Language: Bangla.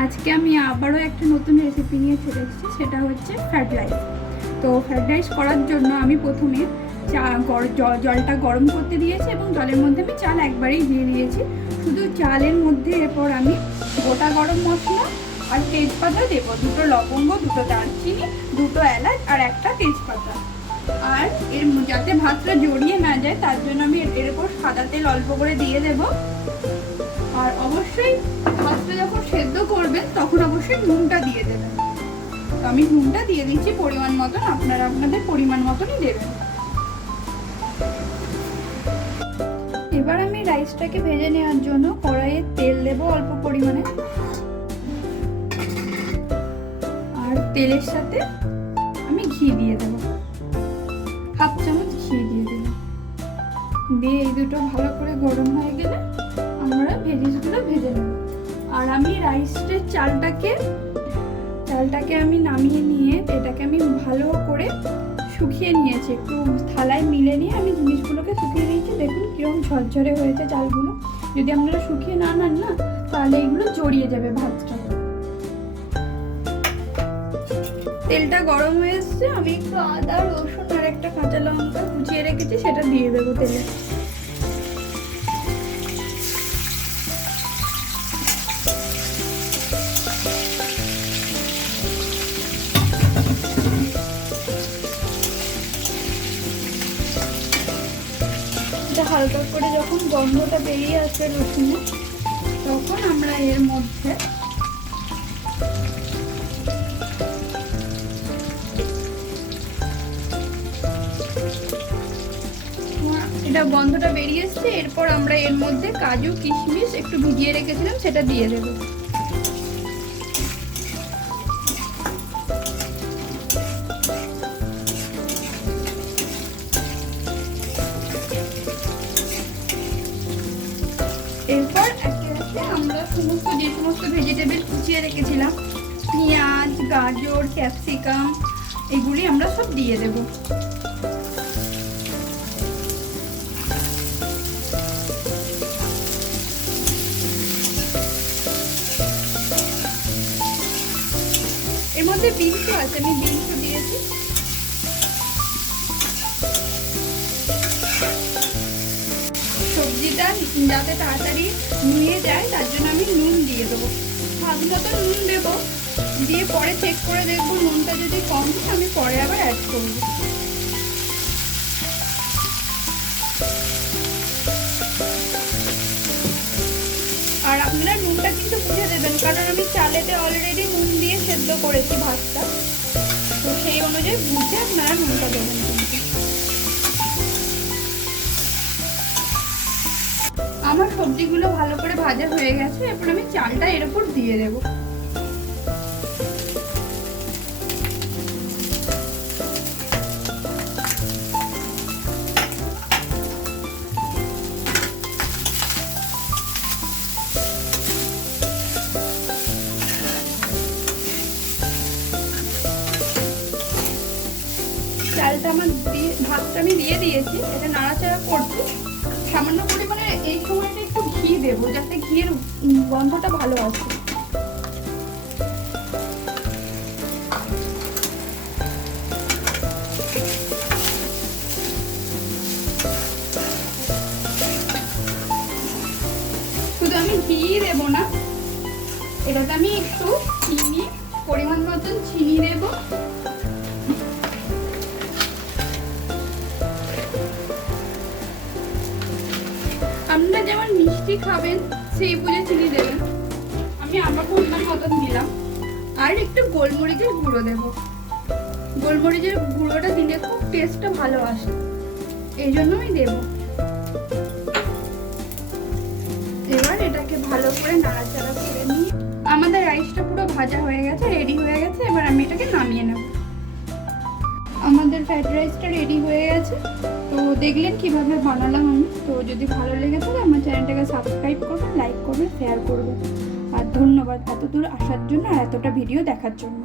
আজকে আমি আবারও একটা নতুন রেসিপি নিয়ে চলে এসেছি, সেটা হচ্ছে ফ্রাইড রাইস। তো ফ্রাইড রাইস করার জন্য আমি প্রথমে জলটা গরম করতে দিয়েছি এবং জলের মধ্যে আমি চাল একবারেই দিয়ে দিয়েছি। শুধু চালের মধ্যে এরপর আমি গোটা গরম মশলা আর তেজপাতা দেবো, 2টো লবঙ্গ, 2টো দারচিনি, 2টো এলাচ আর একটা তেজপাতা। আর এর যাতে ভাতটা জড়িয়ে না যায় তার জন্য আমি এর উপর সাদা তেল অল্প করে দিয়ে দেবো। আর অবশ্যই ভাতটা যখন সেদ্ধ করবেন তখন অবশ্যই নুনটা দিয়ে দেবেন। তো আমি নুনটা দিয়ে দিচ্ছি পরিমাণ মতন, আপনারা আপনাদের পরিমাণ মতনই দেবেন। এবার আমি রাইসটাকে ভেজে নেওয়ার জন্য কড়াইয়ে তেল দেবো অল্প পরিমাণে, আর তেলের সাথে আমি ঘি দিয়ে দেবো, 1/2 চামচ ঘি দিয়ে দেবো। দিয়ে এই দুটো ভালো করে গরম হয়ে গেলে আমরা ভেজিসগুলো ভেজে নেব। আর আমি রাইসের চালটাকে আমি নামিয়ে নিয়ে এটাকে আমি ভালো করে শুকিয়ে নিয়েছি, একটু থালায় মিলে নিয়ে আমি জিনিসগুলোকে শুকিয়ে নিয়েছি। দেখুন কিরকম ঝরঝরে হয়েছে চালগুলো। যদি আপনারা শুকিয়ে না নেন না তাহলে এগুলো জড়িয়ে যাবে ভাতটা। তেলটা গরম হয়ে এসছে, আমি একটু আদা, রসুন আর একটা কাঁচা লঙ্কা কুচিয়ে রেখেছি, সেটা দিয়ে দেবো তেলে। হালকা করে যখন গন্ধটা বেরিয়ে আসবে রসুনে, তখন আমরা এর মধ্যে এটা গন্ধটা বেরিয়ে এসছে। এরপর আমরা এর মধ্যে কাজু, কিশমিশ একটু ভিজিয়ে রেখেছিলাম সেটা দিয়ে দেবো। এরপর একে একে আমরা যে সমস্ত ভেজিটেবল কুচিয়ে রেখেছিলাম, পেঁয়াজ, গাজর, ক্যাপসিকাম, এগুলি আমরা সব দিয়ে দেব। এর মধ্যে বিনসও আছে, আমি বিনসও দিয়েছি। সবজিটা যাতে তাড়াতাড়ি নুয়ে যায় তার জন্য আমি নুন দিয়ে দেবো, স্বাদ মতো নুন দেবো। দিয়ে পরে চেক করে দেখবো, নুনটা যদি কম হয় আমি পরে আবার অ্যাড করবো। আর আপনারা নুনটা কিন্তু বুঝে দেবেন, কারণ আমি চালেতে অলরেডি নুন দিয়ে সেদ্ধ করেছি ভাতটা, তো সেই অনুযায়ী বুঝে আপনারা নুনটা দেবেন কিন্তু। আমার সবজিগুলো ভালো করে ভাজা হয়ে গেছে, এরপর আমি চালটা এর উপর দিয়ে দেব। চালটা ভাতটা আমি দিয়ে দিয়েছি, এটা নাড়াচাড়া করছি। সামান্য পরিমাণে এই সময়টা একটু ঘি দেবো, যাতে ঘিয়ের গন্ধটা ভালো আসে। শুধু আমি ঘি দেবো না, এটাতে আমি একটু চিনি, পরিমাণ মতন চিনি দেবো। আপনারা যেমন মিষ্টি খাবেন সেই বুঝে চিনি দেবেন, আমি আমার পরিমাণ মতন দিলাম। আর একটু গোলমরিচের গুঁড়ো দেবো, গোলমরিচের গুঁড়োটা দিলে খুব টেস্টটা ভালো আসে, এই জন্য আমি দেবো। এবার এটাকে ভালো করে নাড়াচাড়া করে নিয়ে আমাদের রাইসটা পুরো ভাজা হয়ে গেছে, রেডি হয়ে গেছে। এবার আমি এটাকে নামিয়ে নেব। আমাদের ফ্রাইড রাইসটা রেডি হয়ে গেছে। তো দেখলেন কিভাবে বানালাম আমি। তো যদি ভালো লেগে থাকে আমার চ্যানেলটাকে সাবস্ক্রাইব করবেন, লাইক করবেন, শেয়ার করবেন। আর ধন্যবাদ এত দূর আসার জন্য আর এতটা ভিডিও দেখার জন্য।